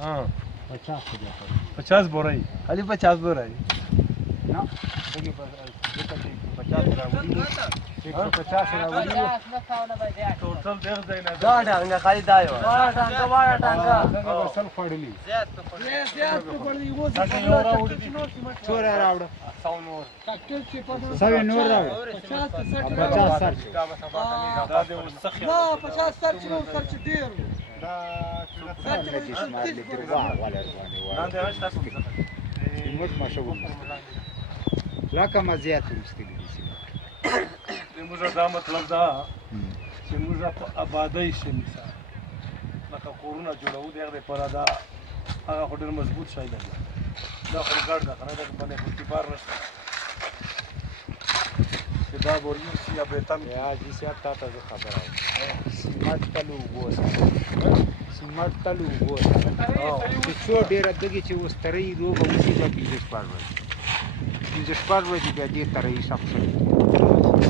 हाँ 50 हो जाता 50 बोराई खाली 50 बोराई ना देखिए 50 टोटल देख देना دا ډنګه خالي دا یو سل خړلی زیات څوره راوړ ساونور سوي نور راوړ 50 سر دا د وسخه لا 50 سر چې نو سر چې ډیر دا ولا دا د هشت تاسو موږ ما شو رقم زیات مستګي د موږ دا مطلب دا چې موږ په آبادی شي مثال لکه کورونه جوړو دغه پر دا هغه ډېر مضبوط شي دی دا خو ګډ ده کنه دا باندې اعتبار نشته چې دا ورني چې یا به تم یا دې سیات تا خبره سمات تلو وګور سمات تلو وګور چې څو ډیر دغه چې وستري روغ او چې په پیښ پاره چې شپږ ورځې بیا دې ترې حساب شي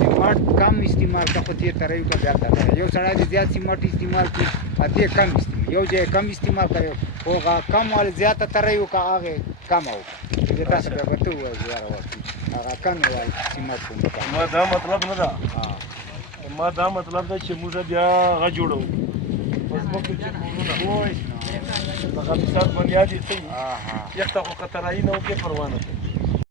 سمات کم استعمال کا په دې ترې کو بیا تا یو سړی دې زیات سمات استعمال کوي ا دې کم استعمال یو ځای کم استعمال کوي هوغه کم ول زیات ترې کو هغه کم او دې تاسو به وته وایي هغه کم وایي سمات کوم ما دا مطلب نه ده ما دا مطلب ده چې موږ بیا غا جوړو اوس موږ چې کورونه وای هغه مثال بنیادی څه یخته خو خطرای نه او کې پروا نه